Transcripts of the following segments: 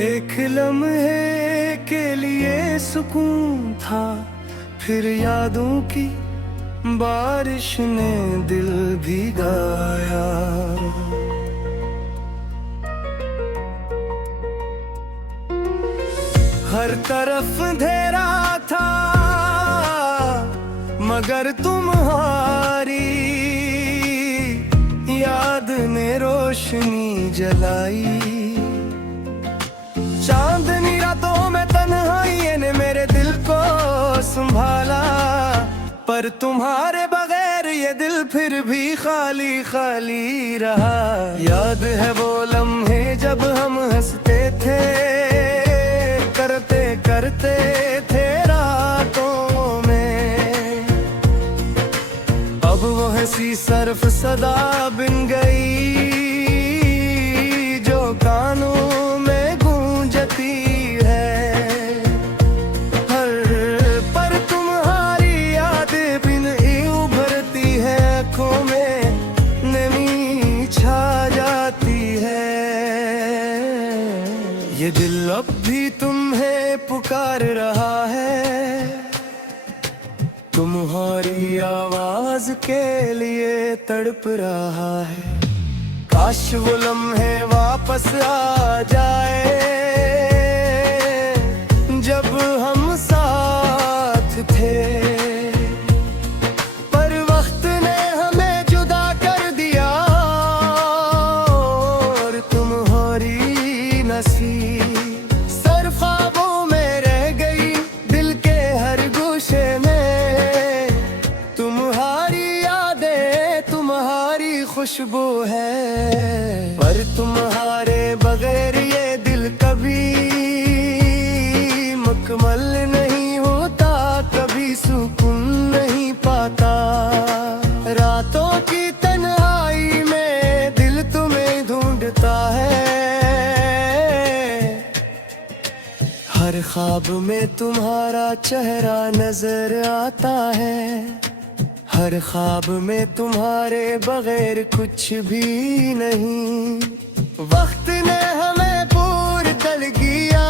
एक लम्हे के लिए सुकून था, फिर यादों की बारिश ने दिल भिगाया। हर तरफ अंधेरा था मगर तुम्हारी याद ने रोशनी जलाई। चांदनी रातों में तन्हाई ने मेरे दिल को संभाला, पर तुम्हारे बगैर ये दिल फिर भी खाली खाली रहा। याद है वो लम्हे जब हम हंसते थे, करते करते थे रातों में। अब वो हंसी सर्फ सदा बिन गई जो कानों में गूंजती है। हर पर तुम्हारी याद बिन ही उभरती है, आँखों में नमी छा जाती है। ये दिल अब भी तुम्हें पुकार रहा है, तुम्हारी आवाज के लिए तड़प रहा है। काश वो लम्हे वापस आ जाए जब हम साथ थे, पर वक्त ने हमें जुदा कर दिया और तुम्हारी नसीब सर ख्वाबों में रह गई दिल के हर गोशे में। तुम्हारी यादें तुम्हारी खुशबू है, पर तुम्हारे बगैर ये दिल कभी मुकम्मल नहीं होता, कभी सुकून नहीं पाता। रातों की तन्हाई में दिल तुम्हें ढूंढता है, हर ख्वाब में तुम्हारा चेहरा नजर आता है। हर ख्वाब में तुम्हारे बगैर कुछ भी नहीं। वक्त ने हमें दूर कर दिया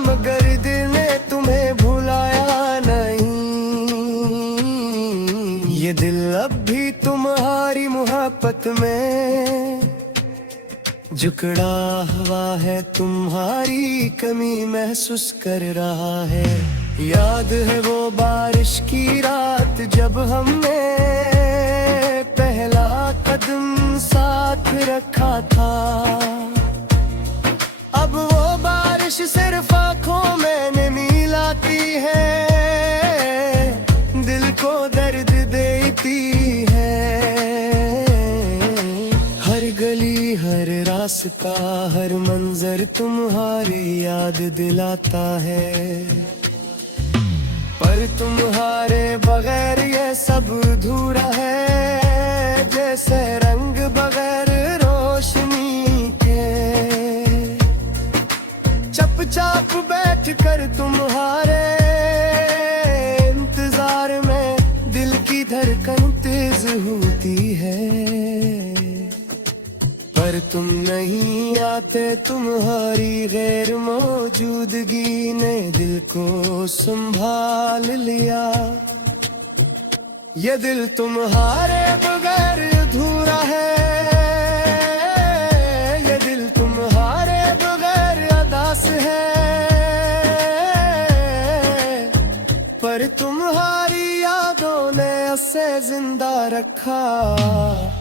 मगर दिल ने तुम्हें भुलाया नहीं। ये दिल अब भी तुम्हारी मोहब्बत में जुकड़ा हुआ है, तुम्हारी कमी महसूस कर रहा है। याद है वो बारिश की रात जब हमने पहला कदम साथ रखा था। अब वो बारिश सिर्फ आँखों में नमी लाती है, दिल को दर्द देती है। हर गली हर रास्ता हर मंजर तुम्हारी याद दिलाता है, पर तुम्हारे बगैर ये सब अधूरा है, जैसे रंग बगैर रोशनी के। चुपचाप बैठ कर तुम्हारे इंतजार में दिल की धड़कन तेज होती है, पर तुम नहीं आते, तुम्हारी गैर मौजूदगी ने दिल को संभाल लिया। ये दिल तुम्हारे बगैर अधूरा है, ये दिल तुम्हारे बगैर अदास है, पर तुम्हारी यादों ने उसे जिंदा रखा।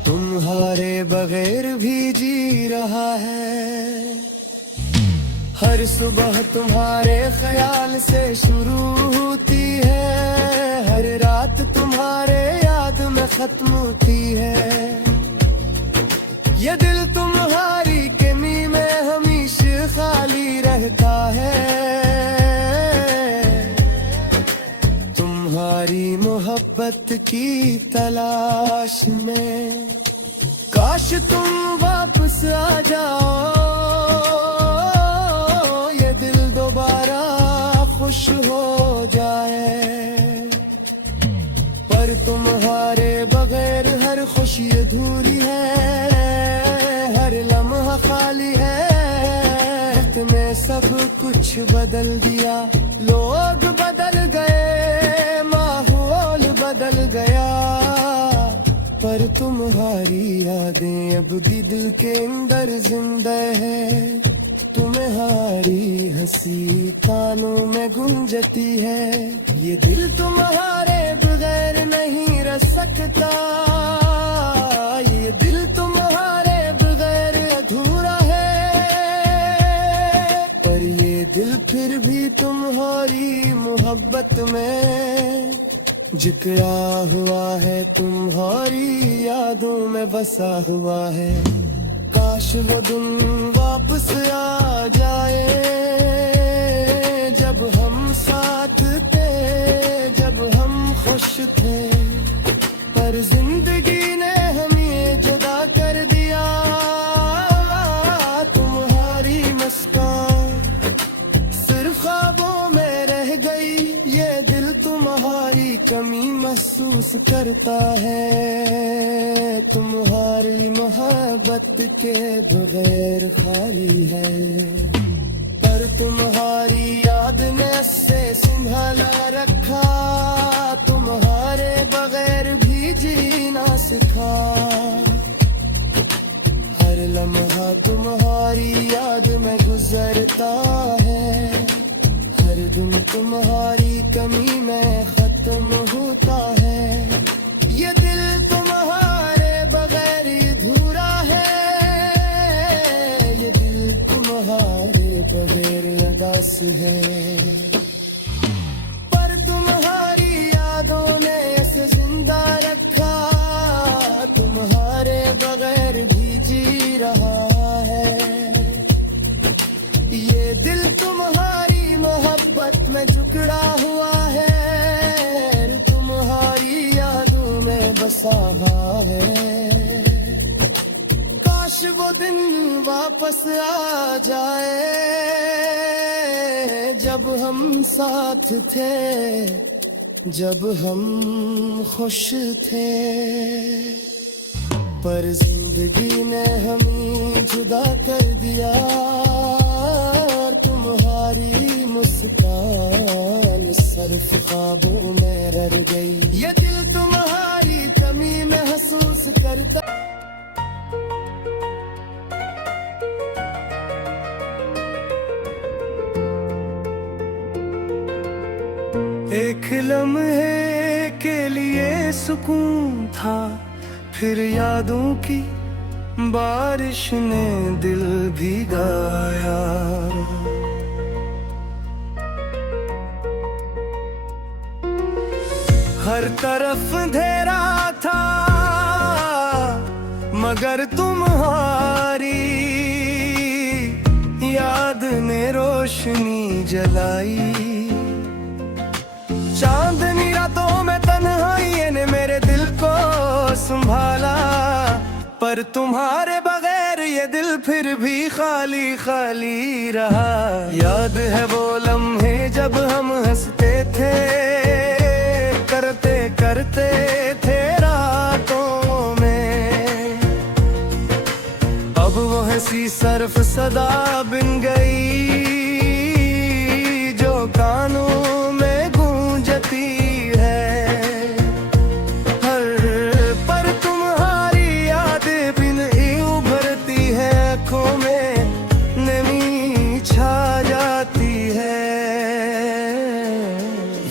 तुम्हारे बगैर भी जी रहा है। हर सुबह तुम्हारे ख्याल से शुरू होती है, हर रात तुम्हारे याद में खत्म होती है। ये दिल तुम्हारी कमी में हमेशा खाली रहता है, तुम्हारी मोहब्बत की तलाश में। काश तुम वापस आ जाओ, ये दिल दोबारा खुश हो जाए, पर तुम्हारे बगैर हर खुशी अधूरी है, हर लम्हा खाली है। बदल दिया, लोग बदल गए, माहौल बदल गया, पर तुम्हारी यादें अब भी दिल के अंदर जिंदा है। तुम्हारी हंसी कानों में गूंजती है, ये दिल तुम्हारे बगैर नहीं रह सकता, ये दिल तुम्हारे बगैर अधूरा है, पर ये दिल फिर भी तुम्हारी मोहब्बत में जिकरा हुआ है, तुम्हारी यादों में बसा हुआ है। काश वो दिन वापस आ जाए, जब हम साथ थे, जब हम खुश थे, पर जिंदगी ने हमें जुदा कर दिया। तुम्हारी मुस्कान सिर्फ ख्वाबों में रह गई, ये दिल तुम्हारी कमी महसूस करता है। तुम्हारी मोहब्बत के बगैर खाली है, पर तुम्हारी याद ने से संभाला रखा, तुम्हारे बगैर भी जीना सिखा। हर लम्हा तुम्हारी याद में गुजरता है, हर दिन तुम्हारी कमी में खत्म होता है। ये दिल तुम्हारे बगैर अधूरा है, ये दिल तुम्हारे बगैर अदास है, पर तुम्हारी यादों ने इसे जिंदा रखा, तुम्हारे बगैर भी जी रहा है। ये दिल तुम्हारी मोहब्बत में जुकड़ा हुआ है, तुम्हारी यादों में बसा हुआ है। काश वो दिन वापस आ जाए, जब हम साथ थे, जब हम खुश थे, पर जिंदगी ने हमें जुदा कर दिया। तुम्हारी मुस्कान सिर्फ ख्वाबों में रह गई, ये दिल तुम्हारी कमी महसूस करता। एक लम्हे के लिए सुकून था, फिर यादों की बारिश ने दिल भिगाया। हर तरफ अंधेरा था, मगर तुम्हारी याद ने रोशनी जलाई। चांदनी रातों में तन्हाई ने मेरे दिल को संभाला, पर तुम्हारे बगैर ये दिल फिर भी खाली खाली रहा। याद है वो लम्हे जब हम हंसते थे, करते करते थे रातों में। अब वो हंसी सर्फ सदा बिन गई, जो कानों में गूंजती है। पर तुम्हारी याद बिन ही उभरती है, आँखों में नमी छा जाती है।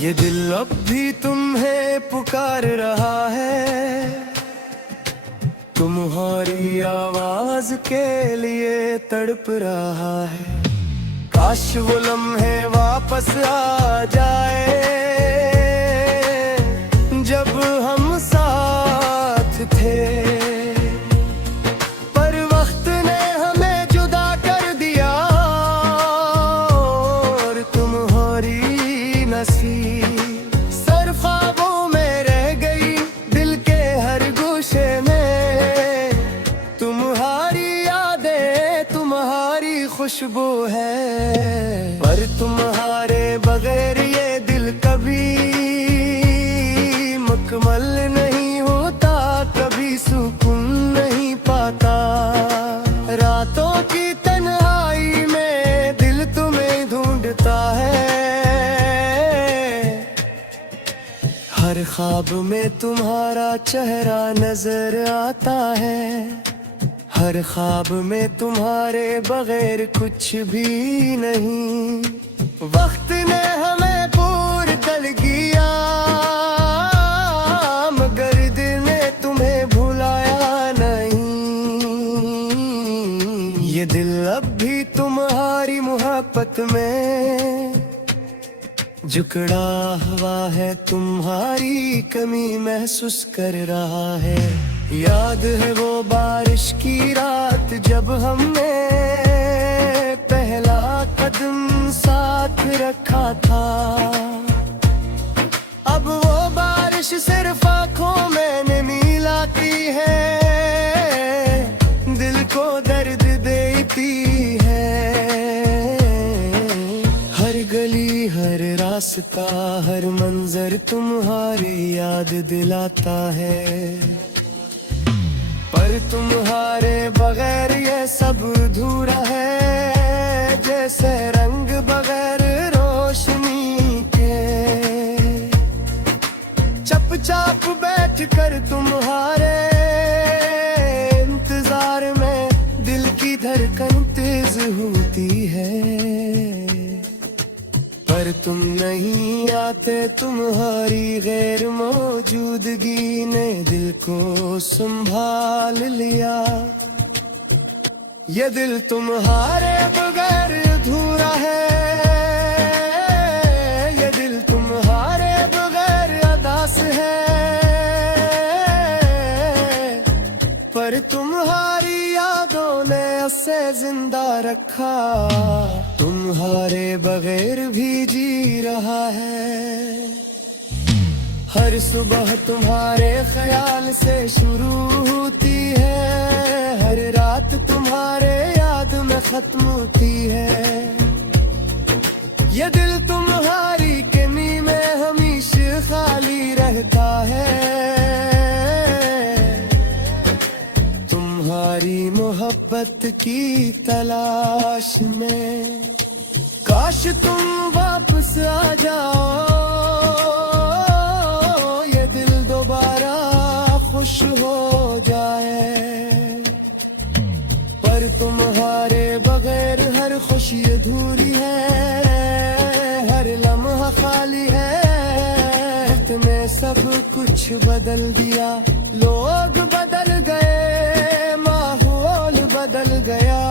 ये दिल अब भी तुम्हें पुकार रहा है, तुम्हारी आवाज के लिए तड़प रहा है। काश वो लम्हे वापस आ जाए, जब हम साथ थे, पर वक्त ने हमें जुदा कर दिया। और तुम्हारी नसीब सिर्फ ख्वाबों में रह गई, दिल के हर गोशे में तुम्हारी यादें, तुम्हारी खुशबू है। पर तुम्हारे बगैर ये दिल कभी हर ख्वाब में तुम्हारा चेहरा नजर आता है, हर ख्वाब में तुम्हारे बगैर कुछ भी नहीं। वक्त ने हमें पूर कर दिया, मगर दिल ने तुम्हें भुलाया नहीं। ये दिल अब भी तुम्हारी मोहब्बत में झुकड़ा हुआ है, तुम्हारी कमी महसूस कर रहा है। याद है वो बारिश की रात जब हमने पहला कदम साथ रखा था। अब वो बारिश सिर्फ आंखों में नहीं लाती है, दिल को दर्द देती है। हर गली हर रास्ता हर मंजर तुम्हारी याद दिलाता है, पर तुम्हारे बगैर ये सब अधूरा है, जैसे रंग बगैर रोशनी के। चुपचाप बैठ कर तुम्हारे इंतजार में दिल की धड़कन तेज होती है, पर तुम नहीं आते। तुम्हारी गैर मौजूदगी ने दिल को संभाल लिया। ये दिल तुम्हारे बगैर अधूरा है, ये दिल तुम्हारे बगैर अदास है, पर तुम्हारी यादों ने उसे जिंदा रखा। तुम्हारे बगैर भी जी रहा है। हर सुबह तुम्हारे ख्याल से शुरू होती है, हर रात तुम्हारे याद में खत्म होती है। ये दिल तुम्हारी कमी में हमेशा खाली रहता है, तुम्हारी मोहब्बत की तलाश में। काश तुम वापस आ जाओ, ये दिल दोबारा खुश हो जाए, पर तुम्हारे बगैर हर खुशी अधूरी है, हर लम्हा खाली है। तुमने सब कुछ बदल दिया, लोग बदल गए, माहौल बदल गया,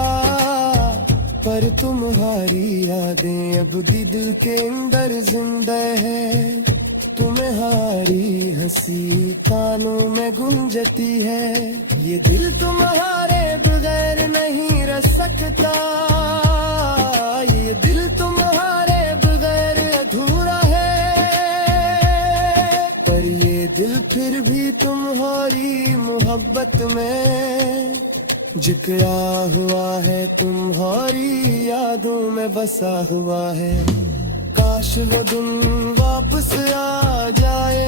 पर तुम्हारी यादें अब भी दिल के अंदर जिंदा है। तुम्हारी हंसी कानों में गूंजती है, ये दिल तुम्हारे बगैर नहीं रह सकता, ये दिल तुम्हारे बगैर अधूरा है, पर ये दिल फिर भी तुम्हारी मोहब्बत में जिकरा हुआ है, तुम्हारी यादों में बसा हुआ है। काश वो दिन वापस आ जाए,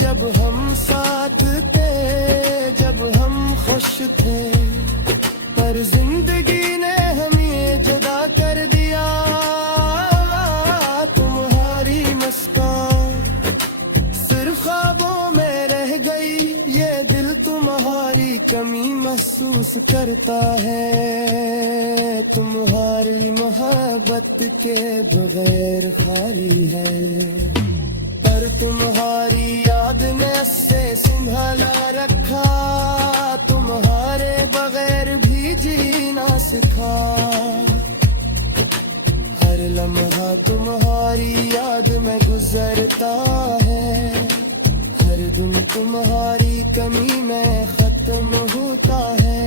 जब हम साथ थे, जब हम खुश थे, पर जिंदगी ने हमें जुदा कर दिया। तुम्हारी मुस्कान सिर्फ ख्वाबों में रह गई, ये दिल तुम्हारी कमी महसूस करता है, तुम्हारी मोहब्बत के बगैर खाली है, पर तुम्हारी याद ने से संभाला रखा। तुम्हारे बगैर भी जीना सिखा, हर लम्हा तुम्हारी याद में गुजरता है, हर दिन तुम्हारी कमी में खत्म होता है।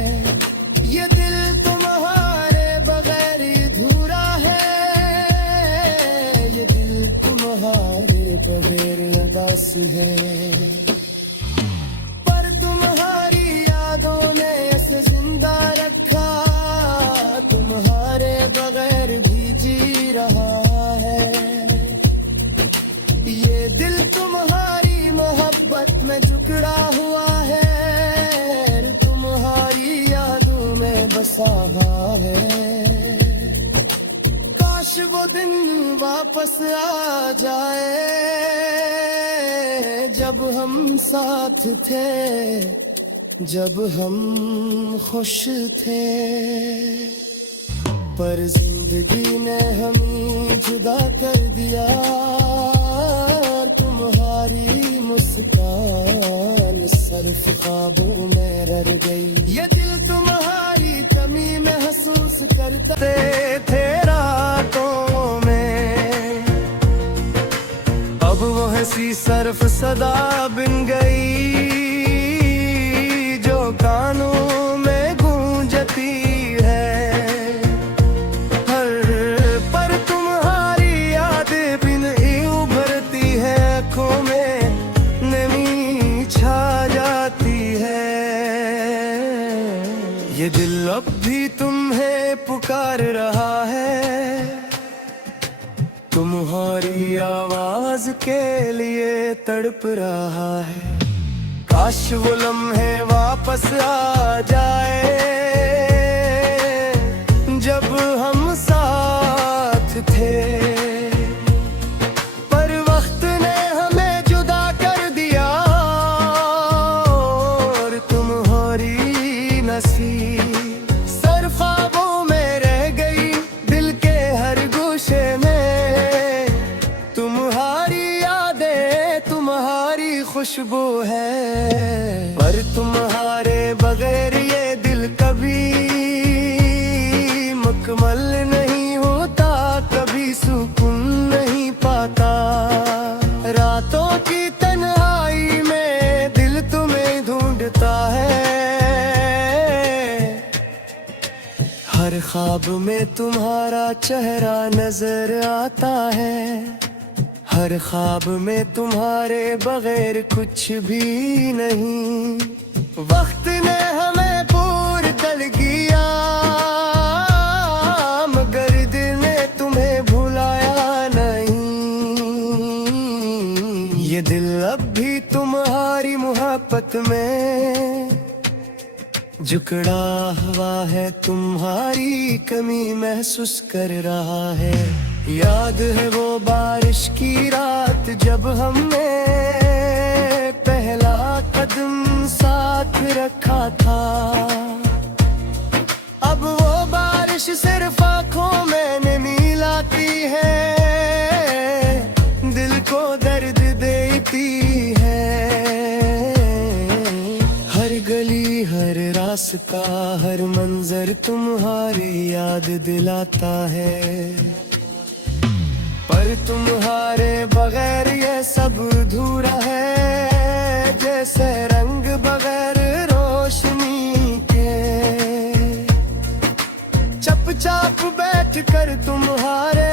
ये दिल तुम्हारे बगैर अधूरा है, ये दिल तुम्हारे बगैर अदास है, पर तुम्हारी यादों ने इसे जिंदा रखा। तुम्हारे बगैर भी जी रहा है, ये दिल तुम्हारी मोहब्बत में झुकड़ा हुआ है, तुम्हारी यादों में बसा है। काश वो दिन वापस आ जाए जब हम साथ थे, जब हम खुश थे। पर जिंदगी ने हमें जुदा कर दिया, तुम्हारी मुस्कान सिर्फ ख्वाबों में रह गई। ये दिल तुम्हारी कमी महसूस करते थे रातों में, अब वो हंसी सिर्फ सदा बिन गई जो कानों में गूंजती है। हर पर तुम्हारी याद बिन ही उभरती है, आँखों में नमी छा जाती है। ये दिल अब भी तुम्हें पुकार रहा है, तुम्हारी आवाज के लिए तड़प रहा है। काश वो लम्हे वापस आ जाए जब हम साथ थे, पर वक्त ने हमें जुदा कर दिया और तुम्हारी नसीब सिर्फ ख्वाबों में रह गई। दिल के हर गोशे में तुम्हारी यादें, तुम्हारी खुशबू है। पर तुम्हारे बगैर ये दिल कभी मुकम्मल नहीं होता, कभी सुकून नहीं पाता। रातों की तन्हाई में दिल तुम्हें ढूंढता है, हर ख्वाब में तुम्हारा चेहरा नजर आता है। हर ख्वाब में तुम्हारे बगैर कुछ भी नहीं। वक्त ने हमें दूर कर दिया, मगर दिल ने तुम्हें भुलाया नहीं। ये दिल अब भी तुम्हारी मोहब्बत में झुकड़ा हुआ है, तुम्हारी कमी महसूस कर रहा है। याद है वो बारिश की रात जब हमने पहला कदम साथ रखा था। अब वो बारिश सिर्फ आँखों में नमी लाती है, दिल को दर्द देती है। हर गली हर रास्ता हर मंजर तुम्हारी याद दिलाता है, पर तुम्हारे बगैर ये सब अधूरा है। जैसे रंग बगैर रोशनी के, चुपचाप बैठ कर तुम्हारे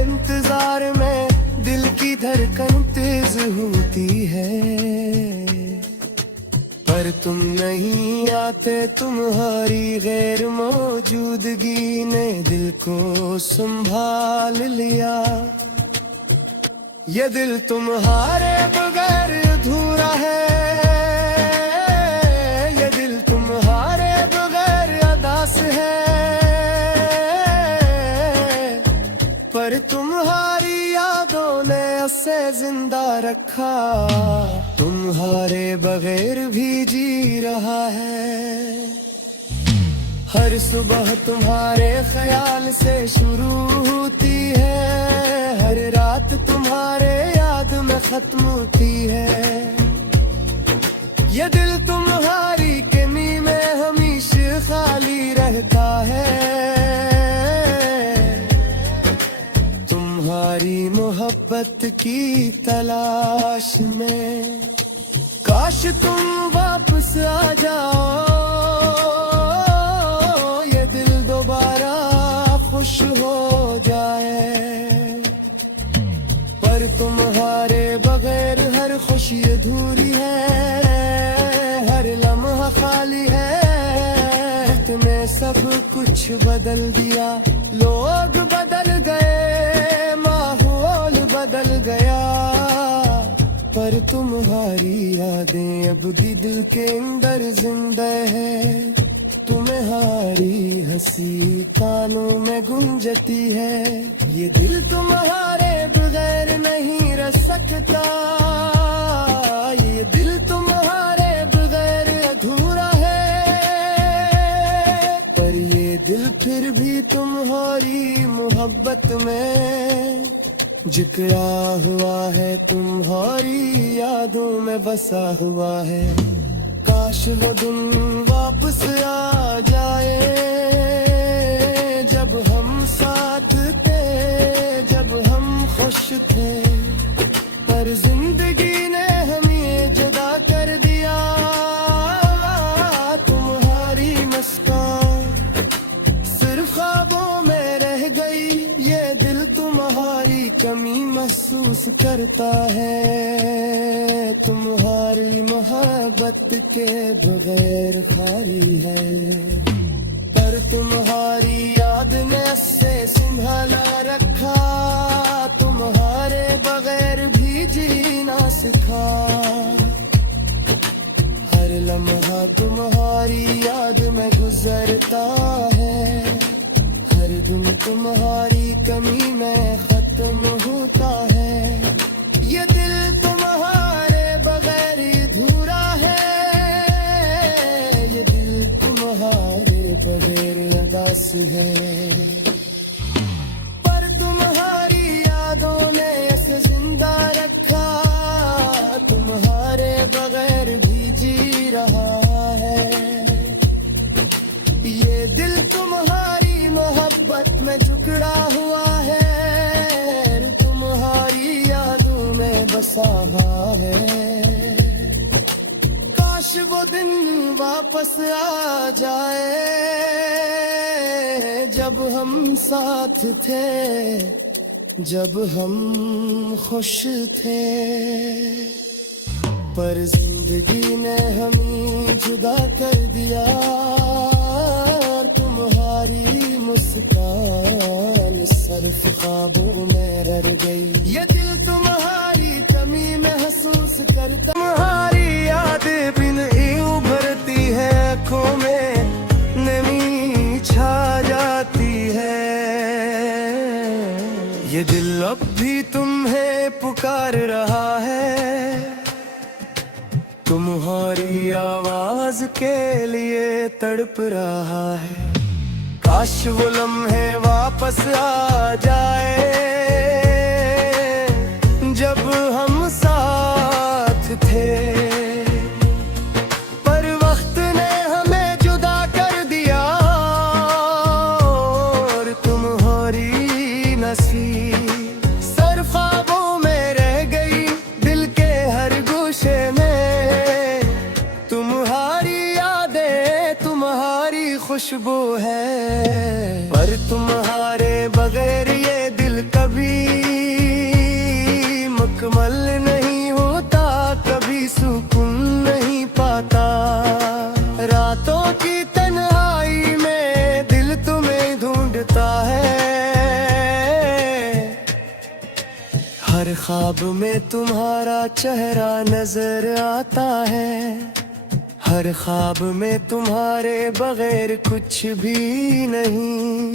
इंतजार में दिल की धड़कन तेज होती है। पर तुम नहीं आते, तुम्हारी गैर मौजूदगी ने दिल को संभाल लिया। ये दिल तुम्हारे बगैर अधूरा है, ये दिल तुम्हारे बगैर अदास है। पर तुम्हारी यादों ने उसे जिंदा रखा, तुम्हारे बगैर भी जी रहा है। हर सुबह तुम्हारे ख्याल से शुरू होती है, हर रात तुम्हारे याद में खत्म होती है। ये दिल तुम्हारी कमी में हमेशा खाली रहता है, तुम्हारी मोहब्बत की तलाश में। काश तुम वापस आ जाओ, ये दिल दोबारा खुश हो जाए। पर तुम्हारे बगैर हर खुशी अधूरी है, हर लम्हा खाली है। तुमने सब कुछ बदल दिया, लोग बदल गए, माहौल बदल गया। पर तुम्हारी यादें अब भी दिल के अंदर जिंदा है, तुम्हारी हंसी कानों में गूंजती है, ये दिल तुम्हारे बगैर नहीं रह सकता, ये दिल तुम्हारे बगैर अधूरा है, पर ये दिल फिर भी तुम्हारी मोहब्बत में जिकरा हुआ है, तुम्हारी यादों में बसा हुआ है। काश वो दिन वापस आ जाए जब हम साथ थे, जब हम खुश थे, पर जिंदगी ने हमें जुदा कर दिया। तुम्हारी मुस्कान सिर्फ ख्वाबों में रह गई, ये दिल तुम्हारी कमी महसूस करता है, तुम्हारी मोहब्बत के बगैर खाली है, पर तुम्हारी याद ने से संभाला रखा, तुम्हारे बगैर भी जीना सिखा। हर लम्हा तुम्हारी याद में गुजरता है, हर दिन तुम्हारी कमी में खत्म होता है, ये दिल तुम्हारे बगैर अधूरा है, ये दिल तुम्हारे बगैर उदास है, पर तुम्हारी यादों ने इसे जिंदा रखा, तुम्हारे बगैर भी जी रहा है, ये दिल तुम्हारी मोहब्बत में जुकड़ा हुआ है, तुम्हारी यादों में बसा हुआ है। काश वो दिन वापस आ जाए जब हम साथ थे, जब हम खुश थे, पर जिंदगी ने हमें जुदा कर दिया। तुम्हारी मुस्कान सिर्फ ख्वाबों में रह गई, ये दिल तुम्हारी कमी महसूस करता, तुम्हारी याद बिन उभरती है, आँखों में नमी छा जाती है, ये दिल अब भी तुम्हें पुकार रहा है, तुम्हारी आवाज के लिए तड़प रहा है। काश वो लम्हे वापस आ जाए जब हम साथ थे, पर वक्त ने हमें जुदा कर दिया, और तुम्हारी नसीब सर ख्वाबों में रह गई, दिल के हर गोशे में तुम्हारी यादें, तुम्हारी खुशबू है, पर तुम्हारे बगैर ये दिल कभी मुकम्मल नहीं होता, कभी सुकून नहीं पाता। रातों की तन्हाई में दिल तुम्हें ढूंढता है, हर ख्वाब में तुम्हारा चेहरा नजर आता है, हर ख्वाब में तुम्हारे बगैर कुछ भी नहीं।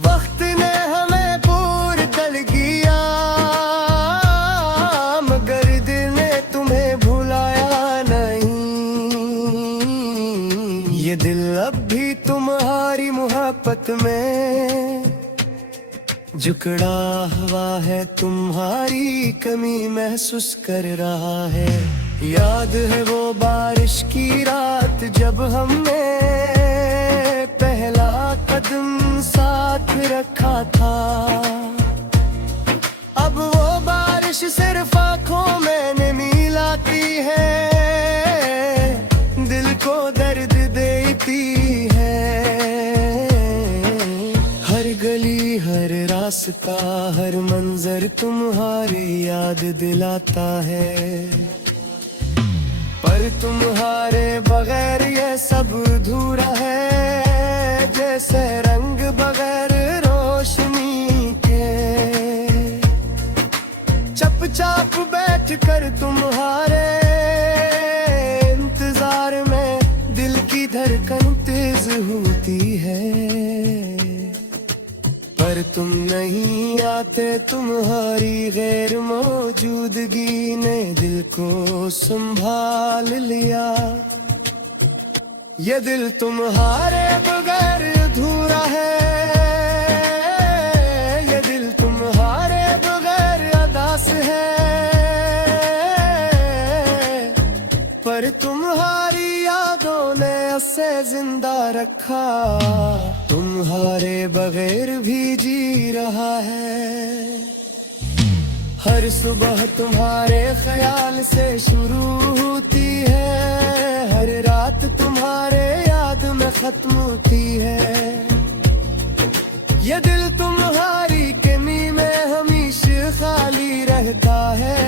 वक्त ने हमें पूर कर दिया, मगर दिल ने तुम्हें भुलाया नहीं, ये दिल अब भी तुम्हारी मोहब्बत में जुकड़ा हुआ है, तुम्हारी कमी महसूस कर रहा है। याद है वो बारिश की रात जब हमने पहला कदम साथ रखा था, अब वो बारिश सिर्फ आँखों में नमी लाती है, दिल को दर्द देती है। हर गली हर रास्ता हर मंजर तुम्हारी याद दिलाता है, पर तुम्हारे बगैर ये सब अधूरा है, जैसे रंग बगैर रोशनी के। चुपचाप बैठ कर तुम्हारे इंतजार में दिल की धड़कन तेज आरज़ होती है, पर तुम नहीं आते, तुम्हारी गैर मौजूदगी ने दिल को संभाल लिया। ये दिल तुम्हारे बगैर अधूरा है, ये दिल तुम्हारे बगैर अदास है, पर तुम्हारी यादों ने उसे जिंदा रखा, तुम्हारे बगैर भी जी रहा है। हर सुबह तुम्हारे ख्याल से शुरू होती है, हर रात तुम्हारे याद में खत्म होती है। ये दिल तुम्हारी कमी में हमेशा खाली रहता है,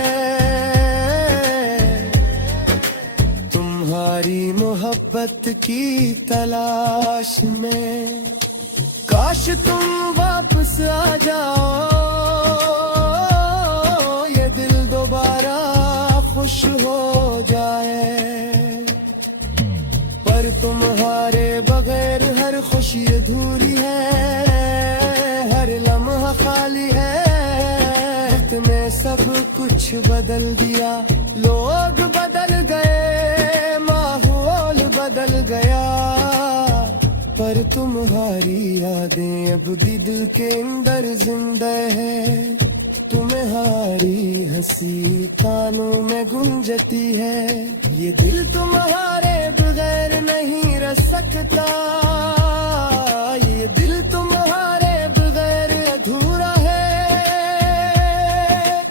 तुम्हारी मोहब्बत की तलाश में। काश तुम वापस आ जाओ, ये दिल दोबारा खुश हो जाए, पर तुम्हारे बगैर हर खुशी अधूरी है, हर लम्हा खाली है। वक्त ने सब कुछ बदल दिया, लोग बदल गए, माहौल बदल गया, पर तुम्हारी यादें अब भी दिल के अंदर जिंदा है। तुम्हारी हंसी कानों में गूंजती है, ये दिल तुम्हारे बगैर नहीं रह सकता, ये दिल तुम्हारे बगैर अधूरा है,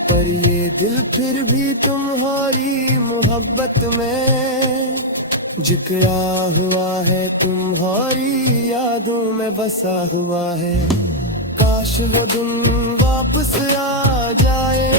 पर ये दिल फिर भी तुम्हारी मोहब्बत में जिकरा हुआ है, तुम्हारी यादों में बसा हुआ है। काश वो दिन वापस आ जाए,